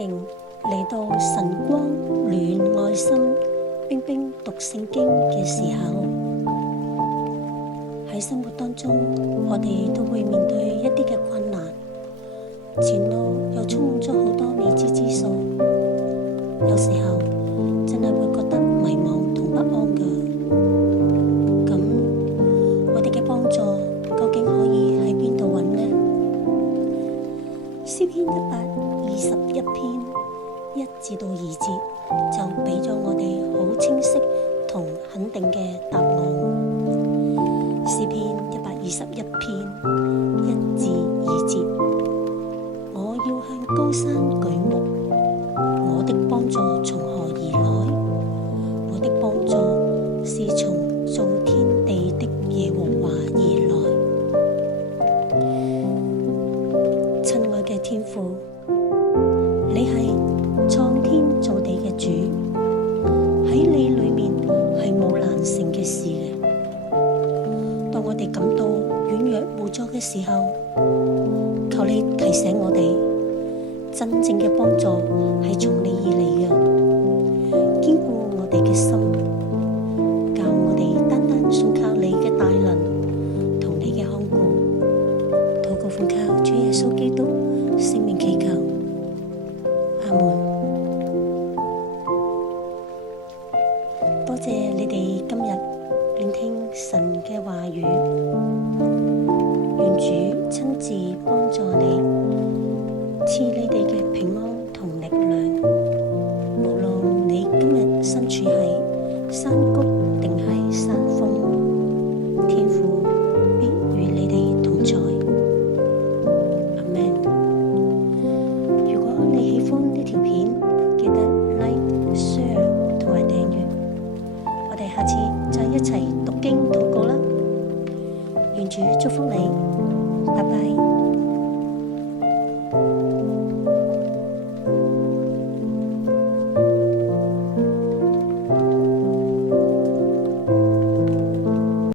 迎嚟到晨光暖愛心冰冰讀聖經嘅時候。喺生活當中，我哋都會面對一啲嘅困難，前路又充滿咗好多未知之數，有時候真係會覺得迷茫同不安㗎。咁我哋嘅幫助究竟可以喺邊度揾呢？詩篇121篇1至到2節就俾咗我哋好清晰同肯定嘅答案。詩篇121篇1至2節，我要向高山舉目，我的幫助從何而來？我的幫助是從造天地的耶和華而來。親愛嘅天父，你係創天造地嘅主，喺你裏面係冇難成嘅事嘅。當我哋感到軟弱無助嘅時候，求你提醒我哋，真正嘅幫助係從你而嚟嘅，堅固我哋嘅心，教我哋單單信靠你嘅大能同你嘅看顧。禱告奉靠主耶穌基督聖名祈求，阿門。多謝你哋今日聆聽神嘅話語，願主親自幫助你，賜你哋嘅平安同力量。無論你今日身處喺山谷定係山峰，天父必與你哋同在。阿們。如果你喜歡呢條片，記得 like、share 同埋訂閱。我哋下次再一齊讀經禱告啦。願主祝福你，拜拜。